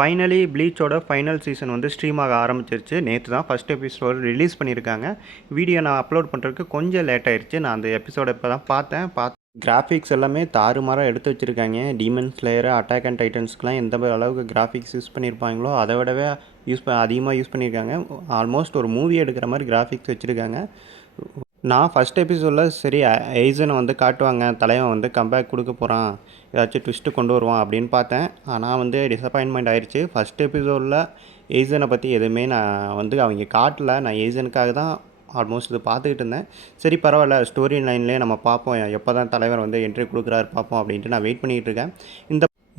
Finally ப்ளீச்சோட final season வந்து stream ஆக ஆரம்பிச்சிருச்சு. நேற்று தான் ஃபஸ்ட் எபிசோடு ரிலீஸ் பண்ணியிருக்காங்க. வீடியோ நான் அப்லோட் பண்ணுறதுக்கு கொஞ்சம் லேட் ஆயிடுச்சு. நான் அந்த எபிசோட இப்போ தான் பார்த்தேன். கிராஃபிக்ஸ் எல்லாமே தாறுமாறாக எடுத்து வச்சுருக்காங்க. டீமன் ஸ்லேயர், அட்டாக் அண்ட் டைட்டன்ஸ்க்குலாம் எந்த அளவுக்கு கிராஃபிக்ஸ் யூஸ் பண்ணியிருப்பாங்களோ அதை விடவே அதிகமாக யூஸ் பண்ணியிருக்காங்க. ஆல்மோஸ்ட் ஒரு மூவி எடுக்கிற மாதிரி கிராஃபிக்ஸ் வச்சுருக்காங்க. நான் ஃபஸ்ட் எபிசோடில் சரி எய்சனை வந்து காட்டுவாங்க, தலைவன் வந்து கம்பேக் கொடுக்க போகிறான், ஏதாச்சும் ட்விஸ்ட்டு கொண்டு வருவான் அப்படின்னு பார்த்தேன். ஆனால் வந்து டிசப்பாயின்மெண்ட் ஆயிடுச்சு. ஃபஸ்ட் எபிசோடில் எய்சனை பற்றி எதுவுமே நான் வந்து அவங்க காட்டல. நான் எய்சனுக்காக தான் ஆல்மோஸ்ட் இது பார்த்துக்கிட்டு இருந்தேன். சரி பரவாயில்ல, ஸ்டோரி லைன்லேயே நம்ம பார்ப்போம், எப்போ தான் தலைவர் வந்து என்ட்ரி கொடுக்குறாரு பார்ப்போம் அப்படின்ட்டு நான் வெயிட் பண்ணிகிட்டு இருக்கேன்.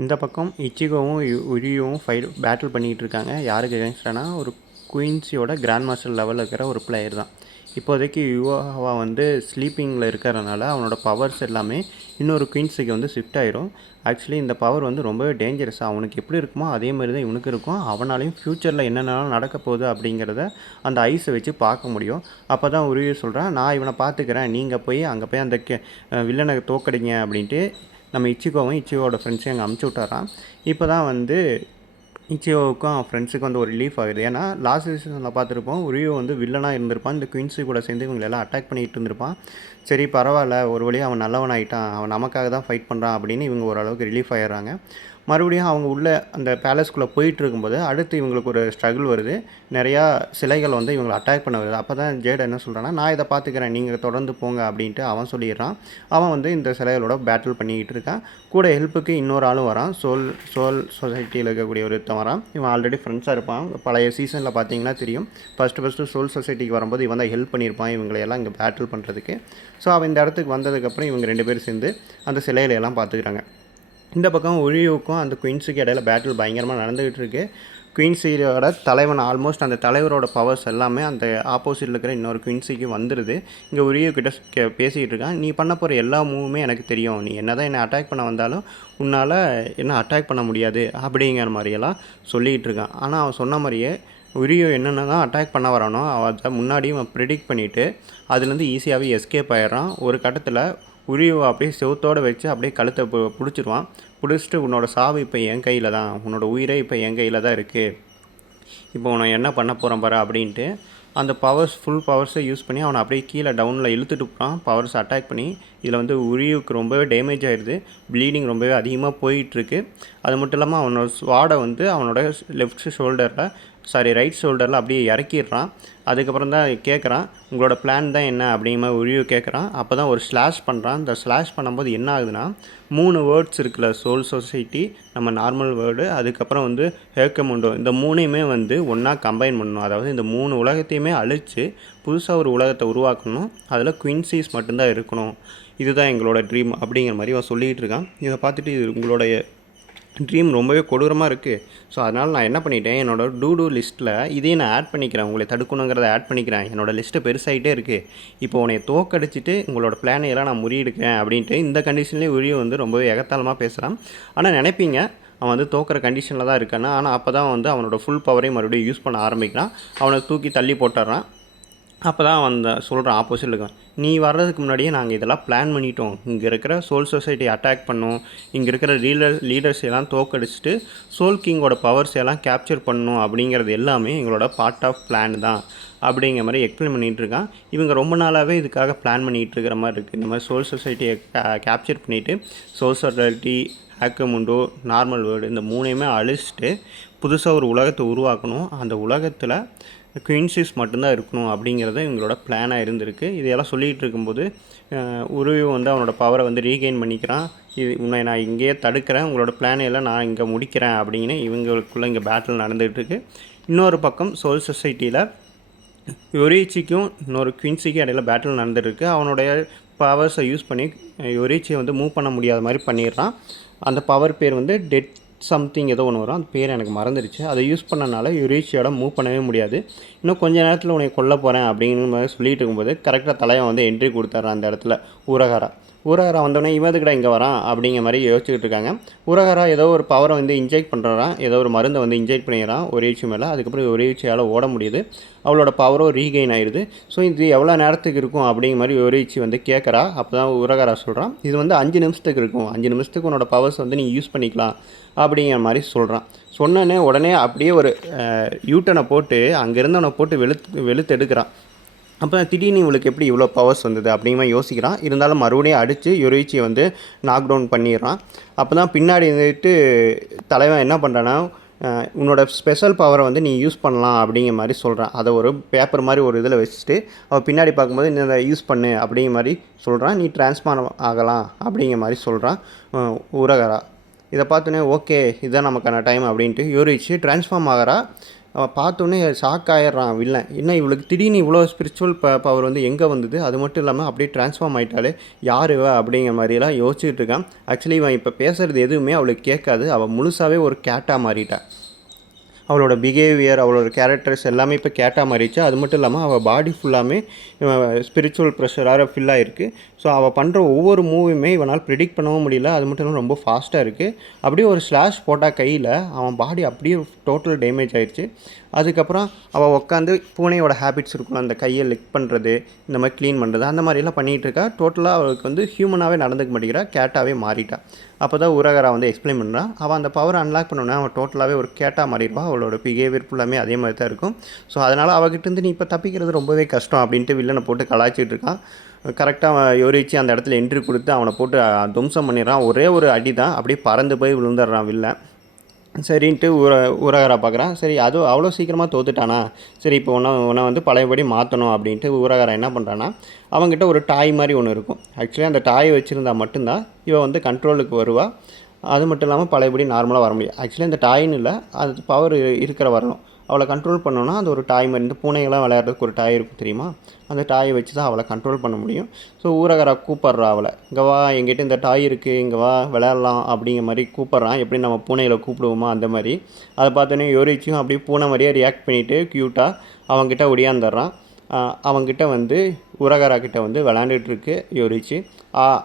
இந்த பக்கம் இச்சிகோவும் உரியும் பேட்டில் பண்ணிகிட்டு இருக்காங்க. யாருக்கு எகென்ஸ்டானா ஒரு குயின்ஸியோட கிராண்ட் மாஸ்டர் லெவலில் இருக்கிற ஒரு பிளேயர் தான். இப்போதைக்கு யுவாவா வந்து ஸ்லீப்பிங்கில் இருக்கிறதுனால அவனோட பவர்ஸ் எல்லாமே இன்னொரு குயின்ஸுக்கு வந்து ஷிஃப்ட் ஆகிரும். ஆக்சுவலி இந்த பவர் வந்து ரொம்பவே டேஞ்சரஸ். அவனுக்கு எப்படி இருக்குமோ அதே மாதிரி தான் இவனுக்கு இருக்கும். அவனாலையும் ஃப்யூச்சரில் என்னென்னலாம் நடக்க போகுது அப்படிங்கிறத அந்த ஐஸை வச்சு பார்க்க முடியும். அப்போ தான் உருவி சொல்கிறான், நான் இவனை பார்த்துக்கிறேன், நீங்கள் போய் அங்கே போய் அந்த வில்லனை தோக்கடிங்க அப்படின்ட்டு நம்ம இச்சிகோவோட ஃப்ரெண்ட்ஸையும் அங்கே அமுச்சு விட்டாரான். இப்போ தான் வந்து இச்சியோவுக்கும் அவன் ஃப்ரெண்ட்ஸுக்கு வந்து ஒரு ரிலீஃப் ஆகுது. ஏன்னா லாஸ்ட் சீசனில் பார்த்துருப்போம், உரியோ வந்து வில்லனாக இருந்திருப்பான். இந்த குயின்ஸு கூட சேர்ந்து இவங்களெல்லாம் அட்டாக் பண்ணிகிட்டு இருந்திருப்பான். சரி பரவாயில்ல, ஒரு வழியாக அவன் நல்லவன் ஆகிட்டான், அவன் நமக்காக தான் ஃபைட் பண்ணுறான் அப்படின்னு இவங்க ஓரளவுக்கு ரிலீஃப் ஆகிடுறாங்க. மறுபடியும் அவங்க உள்ளே அந்த பேலஸ்குள்ளே போயிட்டு இருக்கும்போது அடுத்து இவங்களுக்கு ஒரு ஸ்ட்ரகிள் வருது. நிறையா சிலைகள் வந்து இவங்களை அட்டாக் பண்ண வருது. அப்போ தான் ஜேட் என்ன சொல்கிறான்னா, நான் இதை பார்த்துக்கிறேன், நீங்கள் தொடர்ந்து போங்க அப்படின்ட்டு அவன் சொல்லிடுறான். அவன் வந்து இந்த சிலைகளோட பேட்டில் பண்ணிக்கிட்டு இருக்கான். கூட ஹெல்ப்புக்கு இன்னொரு ஆளும் வரான். சோல் சொசைட்டியில் இருக்கக்கூடிய ஒருத்தன் வரான். இவன் ஆல்ரெடி ஃப்ரெண்ட்ஸாக இருப்பான். பழைய சீசனில் பார்த்தீங்கன்னா தெரியும், ஃபஸ்ட்டு சோல் சொசைட்டிக்கு வரும்போது இவன் தான் ஹெல்ப் பண்ணியிருப்பான் இவங்களையெல்லாம் இங்கே பேட்டில் பண்ணுறதுக்கு. ஸோ அவன் இந்த இடத்துக்கு வந்ததுக்கப்புறம் இவங்க 2 பேரும் சேர்ந்து அந்த சிலையிலையெல்லாம் பார்த்துக்கிறாங்க. இந்த பக்கம் ஒழிவுக்கும் அந்த குயின்ஸுக்கு இடையில பேட்டில் பயங்கரமாக நடந்துகிட்டு இருக்குது. குயின்ஸியோட தலைவன் ஆல்மோஸ்ட் அந்த தலைவரோட பவர்ஸ் எல்லாமே அந்த ஆப்போசிட்டில் இருக்கிற இன்னொரு குயின்ஸிக்கு வந்துடுது. இங்கே ஒழிவுக்கிட்ட பேசிகிட்டு இருக்கான், நீ பண்ண போகிற எல்லா மூவுமே எனக்கு தெரியும், நீ என்ன தான் என்னை அட்டாக் பண்ண வந்தாலும் உன்னால் என்ன அட்டாக் பண்ண முடியாது அப்படிங்கிற மாதிரியெல்லாம் சொல்லிகிட்டு இருக்கான். ஆனால் அவன் சொன்ன மாதிரியே உரியோ என்னென்ன தான் அட்டாக் பண்ண வரானோ அதை முன்னாடியும் அவன் ப்ரிடிக்ட் பண்ணிவிட்டு அதுலேருந்து ஈஸியாகவே எஸ்கேப் ஆகிடுறான். ஒரு கட்டத்தில் உரியோவை அப்படியே செவுத்தோடு வச்சு அப்படியே கழுத்தை பிடிச்சிருவான். பிடிச்சிட்டு உன்னோட சாவு இப்போ என் கையில் தான், உன்னோட உயிரே இப்போ என் கையில் தான் இருக்குது, இப்போ உன்னை என்ன பண்ண போகிறேன் பாரு அப்படின்ட்டு அந்த ஃபுல் பவர்ஸை யூஸ் பண்ணி அவனை அப்படியே கீழே டவுனில் இழுத்துட்டு போகிறான். பவர்ஸ் அட்டாக் பண்ணி இதில் வந்து உரியுக்கு ரொம்பவே டேமேஜ் ஆகிடுது. ப்ளீடிங் ரொம்பவே அதிகமாக போயிட்டுருக்கு. அது மட்டும் இல்லாமல் அவனோட ஸ்வாடை வந்து அவனோட ரைட் ஷோல்டரில் அப்படியே இறக்கிடுறான். அதுக்கப்புறம் தான் கேட்குறான், உங்களோட பிளான் தான் என்ன அப்படிங்கிற மாதிரி உரிவு கேட்குறான். அப்போ தான் ஒரு ஸ்லாஷ் பண்ணுறான். இந்த ஸ்லாஷ் பண்ணும்போது என்ன ஆகுதுன்னா 3 வேர்ட்ஸ் இருக்குல்ல, சோல் சொசைட்டி, நம்ம நார்மல் வேர்டு, அதுக்கப்புறம் வந்து ஹேக்கமுண்டோ, இந்த 3ஐயுமே வந்து ஒன்றா கம்பைன் பண்ணணும். அதாவது இந்த 3 உலகத்தையுமே அழித்து புதுசாக ஒரு உலகத்தை உருவாக்கணும். அதில் குயின்ஸீஸ் மட்டும்தான் இருக்கணும், இதுதான் எங்களோட ட்ரீம் அப்படிங்கிற மாதிரி அவன் சொல்லிகிட்டு இருக்கான். இதை பார்த்துட்டு இது உங்களுடைய ட்ரீம் ரொம்பவே கொடூரமாக இருக்குது. ஸோ அதனால் நான் என்ன பண்ணிட்டேன், என்னோடய டூ லிஸ்ட்டில் இதையும் நான் ஆட் பண்ணிக்கிறேன், உங்களை தடுக்கணுங்கிறத ஆட் பண்ணிக்கிறேன். என்னோடய லிஸ்ட்டு பெருசாகிட்டே இருக்குது. இப்போ உன்னை தோக்கடிச்சிட்டு உங்களோட பிளானையெல்லாம் நான் முறியெடுக்கிறேன் அப்படின்ட்டு இந்த கண்டிஷன்லேயே உரிய வந்து ரொம்பவே எகத்தாளமாக பேசுகிறான். ஆனால் நினைப்பீங்க அவன் வந்து தோக்கிற கண்டிஷனில் தான் இருக்கான்னு. ஆனால் அப்போ தான் வந்து அவனோட ஃபுல் பவரையும் மறுபடியும் யூஸ் பண்ண ஆரம்பிக்கிறான். அவனை தூக்கி தள்ளி போட்டுறான். அப்போ தான் அவன் சொல்கிறான் ஆப்போசிட்டில் இருக்கான், நீ வர்றதுக்கு முன்னாடியே நாங்கள் இதெல்லாம் பிளான் பண்ணிட்டோம், இங்கே இருக்கிற சோல் சொசைட்டி அட்டாக் பண்ணோம், இங்கே இருக்கிற லீடர்ஸ் எல்லாம் தோக்கடிச்சிட்டு சோல் கிங்கோட பவர்ஸ் எல்லாம் கேப்சர் பண்ணணும் அப்படிங்கிறது எல்லாமே எங்களோட பார்ட் ஆஃப் பிளான் தான் அப்படிங்கிற மாதிரி எக்ஸ்பிளைன் பண்ணிகிட்டு இருக்கான். இவங்க ரொம்ப நாளாகவே இதுக்காக பிளான் பண்ணிகிட்டு இருக்கிற மாதிரி இருக்குது. இந்த மாதிரி சோல் சொசைட்டியை கேப்சர் பண்ணிவிட்டு சோல் சொசைட்டி, ஹேக்கமுண்டோ, நார்மல் வேர்டு, இந்த 3ஐயுமே அழிச்சிட்டு புதுசாக ஒரு உலகத்தை உருவாக்கணும். அந்த உலகத்தில் குயின்ஸீஸ் மட்டும்தான் இருக்கணும் அப்படிங்கிறத இவங்களோட பிளானாக இருந்திருக்கு. இதையெல்லாம் சொல்லிகிட்டு இருக்கும்போது உருவி வந்து அவனோட பவரை வந்து ரீகெயின் பண்ணிக்கிறான். உன்னை நான் இங்கேயே தடுக்கிறேன், உங்களோட பிளானையெல்லாம் நான் இங்கே முடிக்கிறேன் அப்படின்னு இவங்களுக்குள்ளே இங்கே பேட்டில் நடந்துகிட்ருக்கு. இன்னொரு பக்கம் சோல் சொசைட்டியில் யோரிச்சிக்கும் இன்னொரு குயின்ஸிக்கும் இடையில பேட்டில் நடந்துகிட்ருக்கு. அவனுடைய பவர்ஸை யூஸ் பண்ணி யோரிச்சியை வந்து மூவ் பண்ண முடியாத மாதிரி பண்ணிடுறான். அந்த பவர் பேர் வந்து டெட் சம்திங் ஏதோ ஒன்று வரும், அந்த பேர் எனக்கு மறந்துடுச்சு. அதை யூஸ் பண்ணனால யுரேஷியோட மூவ் பண்ணவே முடியாது. இன்னும் கொஞ்சம் நேரத்தில் உன்னை கொல்ல போகிறேன் அப்படிங்கிற மாதிரி சொல்லிட்டு இருக்கும்போது கரெக்டாக தலையை வந்து என்ட்ரி கொடுத்துட்றான் அந்த இடத்துல ஊரகாரா வந்தோடனே இவதுக்கிட்ட இங்கே வரான் அப்படிங்கிற மாதிரி யோசிச்சுக்கிட்டு இருக்காங்க. ஊரகாரா ஏதோ ஒரு பவரை வந்து இன்ஜெக்ட் பண்ணுறான், ஏதோ ஒரு மருந்தை வந்து இன்ஜெக்ட் பண்ணிடுறான் ஒரேச்சி மேலே. அதுக்கப்புறம் ஒரேச்சியால் ஓட முடியுது, அவளோட பவரோ ரீகெயின் ஆயிடுது. ஸோ இது எவ்வளோ நேரத்துக்கு இருக்கும் அப்படிங்கிற மாதிரி ஒரேச்சி வந்து கேட்குறா. அப்போ தான் ஊரகாரா சொல்கிறான், இது வந்து 5 நிமிஷத்துக்கு இருக்கும், 5 நிமிஷத்துக்கு உன்னோட பவர்ஸ் வந்து நீ யூஸ் பண்ணிக்கலாம் அப்படிங்கிற மாதிரி சொல்கிறான். சொன்னோன்னே உடனே அப்படியே ஒரு யூட்டனை போட்டு அங்கேருந்து போட்டு வெளுத்து எடுக்கிறான். அப்போ திடீர்னு இவளுக்கு எப்படி இவ்வளோ பவர்ஸ் வந்தது அப்படிங்கிற யோசிக்கிறான். இருந்தாலும் மறுபடியும் அடித்து யோரிச்சியை வந்து நாக் டவுன் பண்ணிடுறான். அப்போ தான் பின்னாடி வந்துட்டு தலைவன் என்ன பண்ணுறான்னா, உன்னோட ஸ்பெஷல் பவரை வந்து நீ யூஸ் பண்ணலாம் அப்படிங்கிற மாதிரி சொல்கிறான். அதை ஒரு பேப்பர் மாதிரி ஒரு இதில் வச்சுட்டு அவள் பின்னாடி பார்க்கும்போது இந்த யூஸ் பண்ணு அப்படிங்கிற மாதிரி சொல்கிறான். நீ ட்ரான்ஸ்ஃபார்ம் ஆகலாம் அப்படிங்கிற மாதிரி சொல்கிறான் உரகரா. இதை பார்த்தோன்னே ஓகே இதுதான் நமக்கான டைம் அப்படின்ட்டு யோரிச்சு ட்ரான்ஸ்ஃபார்ம் ஆகிறா. அவன் பார்த்தோன்னே ஷாக் ஆகிடுறான் வில்லன். என்ன இவளுக்கு திடீர்னு இவ்வளோ ஸ்பிரிச்சுவல் பவர் வந்து எங்கே வந்தது, அது மட்டும் இல்லாமல் அப்படியே ட்ரான்ஸ்ஃபார்ம் ஆகிட்டாலே யார் இவ அப்படிங்கிற மாதிரிலாம் யோசிச்சுட்டு இருக்கான். ஆக்சுவலி இவன் இப்போ பேசுகிறது எதுவுமே அவளுக்கு கேட்காது. அவள் முழுசாகவே ஒரு கேட்டாக மாறிட்டாள். அவளோட பிஹேவியர், அவளோட கேரக்டர்ஸ் எல்லாமே இப்போ கேட்டாக மாறிடுச்சு. அது மட்டும் இல்லாமல் அவள் பாடி ஃபுல்லாமே ஸ்பிரிச்சுவல் ப்ரெஷராக ஃபில் ஆகிருக்கு. ஸோ அவள் பண்ணுற ஒவ்வொரு மூவியுமே இவனால் ப்ரிடிக்ட் பண்ணவும் முடியல. அது மட்டும் இல்லாமல் ரொம்ப ஃபாஸ்ட்டாக இருக்குது. அப்படியே ஒரு ஸ்லாஷ் போட்டால் கையில் அவன் பாடி அப்படியே டோட்டல் டேமேஜ் ஆகிடுச்சு. அதுக்கப்புறம் அவள் உட்காந்து பூனையோட ஹேபிட்ஸ் இருக்கும், அந்த கையை லிக் பண்ணுறது, இந்த மாதிரி க்ளீன் பண்ணுறது, அந்த மாதிரிலாம் பண்ணிகிட்டு இருக்கா. டோட்டலாக அவளுக்கு வந்து ஹியூமனாகவே நடந்துக்க மாட்டேங்கிறா, கேட்டாகவே மாறிட்டா. அப்போ தான் உரகரா வந்து எக்ஸ்பிளைன் பண்ணுறான். அவன் அந்த பவரை அன்லாக் பண்ணோன்னா அவன் டோட்டலாகவே ஒரு கேட்டாக மாறிடுவான். அவளோட பிஹேவியர் ஃபுல்லாமே அதே மாதிரி தான் இருக்கும். ஸோ அதனால் அவகிட்டேருந்து நீ இப்போ தப்பிக்கிறது ரொம்பவே கஷ்டம் அப்படின்ட்டு வில்லனை போட்டு கலாய்ச்சிட்டு இருக்கான். கரெக்டாக அவன் யோரிச்சு அந்த இடத்துல என்ட்ரி கொடுத்து அவனை போட்டு துவம்சம் பண்ணிடுறான். ஒரே ஒரு அடி தான், அப்படியே பறந்து போய் விழுந்துடுறான் வில்லன். சரின்ட்டு உரகரா பார்க்குறான். சரி அது அவ்வளோ சீக்கிரமாக தோத்துட்டானா, சரி இப்போ உன்னை வந்து பழையபடி மாற்றணும் அப்படின்ட்டு உரகரா என்ன பண்ணுறான்னா, அவங்ககிட்ட ஒரு டாய் மாதிரி ஒன்று இருக்கும். ஆக்சுவலி அந்த டாய் வச்சுருந்தா மட்டும்தான் இவன் வந்து கண்ட்ரோலுக்கு வருவாள். அது மட்டும் இல்லாமல் பழையபடி நார்மலாக வர முடியும். ஆக்சுவலி அந்த டாய்னு இல்லை, அது பவர் இருக்கிற வரணும். அவளை கண்ட்ரோல் பண்ணோன்னா அது ஒரு டாய் மாதிரி, இந்த பூனைகள்லாம் விளையாடுறதுக்கு ஒரு டாய் இருக்கும் தெரியுமா, அந்த டாயை வச்சு தான் அவளை கண்ட்ரோல் பண்ண முடியும். ஸோ ஊரகரா கூப்பிட்றா அவளை, இங்கே வா எங்கிட்ட இந்த டாய் இருக்குது, இங்கே வா விளையாடலாம் அப்படிங்கிற மாதிரி கூப்பிட்றான். எப்படி நம்ம பூனைகளை கூப்பிடுவோமோ அந்த மாதிரி. அதை பார்த்தோன்னே யோரிச்சியும் அப்படியே பூனை மாதிரியே ரியாக்ட் பண்ணிவிட்டு க்யூட்டாக அவங்ககிட்ட ஒடியாந்துடுறான். அவங்ககிட்ட வந்து உரகரா கிட்ட வந்து விளையாண்டுட்டுருக்கு யோரிச்சு.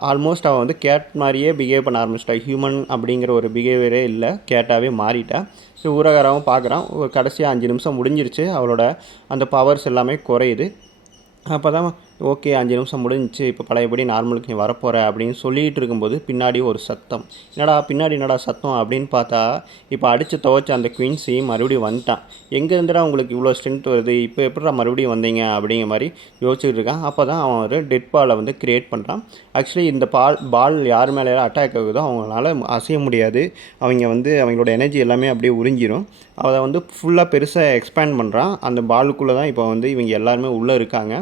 ஆல்மோஸ்ட் அவள் வந்து கேட் மாதிரியே பிஹேவ் பண்ண ஆரம்பிச்சிட்டா. ஹியூமன் அப்படிங்கிற ஒரு பிஹேவியரே இல்லை, கேட்டாகவே மாறிட்டா. ஸோ உரகராவும் பார்க்குறான். ஒரு கடைசியாக 5 நிமிஷம் முடிஞ்சிருச்சு, அவளோட அந்த பவர்ஸ் எல்லாமே குறையுது. அப்போ தான் ஓகே 5 நிமிஷம் முடிஞ்சிச்சு, இப்போ பழையபடி நார்மலுக்கு நீ வரப்போகிற அப்படின்னு சொல்லிகிட்டு இருக்கும்போது பின்னாடி ஒரு சத்தம். என்னடா சத்தம் அப்படின்னு பார்த்தா, இப்போ அடித்து துவைச்ச அந்த குயின்ஸி மறுபடியும் வந்துட்டான். எங்கேருந்துடா உங்களுக்கு இவ்வளோ ஸ்ட்ரென்த் வருது, இப்போ எப்படிடா மறுபடியும் வந்தீங்க அப்படிங்கிற மாதிரி யோசிச்சுட்டு இருக்கான். அப்போ தான் அவன் ஒரு டெட் பாலை வந்து க்ரியேட் பண்ணுறான். ஆக்சுவலி இந்த பால் யார் மேலே அட்டாக் ஆகுதோ அவங்களால அசைய முடியாது. அவங்களோட எனர்ஜி எல்லாமே அப்படியே உறிஞ்சிடும். அதை வந்து ஃபுல்லாக பெருசாக எக்ஸ்பேண்ட் பண்ணுறான். அந்த பாலுக்குள்ளே தான் இப்போ வந்து இவங்க எல்லாருமே உள்ளே இருக்காங்க.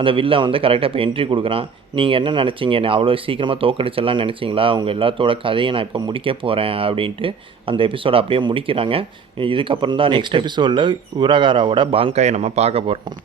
அந்த வில்லன் வந்து கரெக்டாக இப்போ என்ட்ரி கொடுக்குறான். நீங்கள் என்ன நினச்சிங்க, என்னை அவ்வளோ சீக்கிரமாக தோக்கடிச்செல்லாம் நினச்சிங்களா, உங்கள் எல்லாத்தோட கதையை நான் இப்போ முடிக்க போகிறேன் அப்படின்ட்டு அந்த எபிசோடை அப்படியே முடிக்கிறாங்க. இதுக்கப்புறம் தான் நெக்ஸ்ட் எபிசோடில் உரகராவோட பாங்காயை நம்ம பார்க்க போகிறோம்.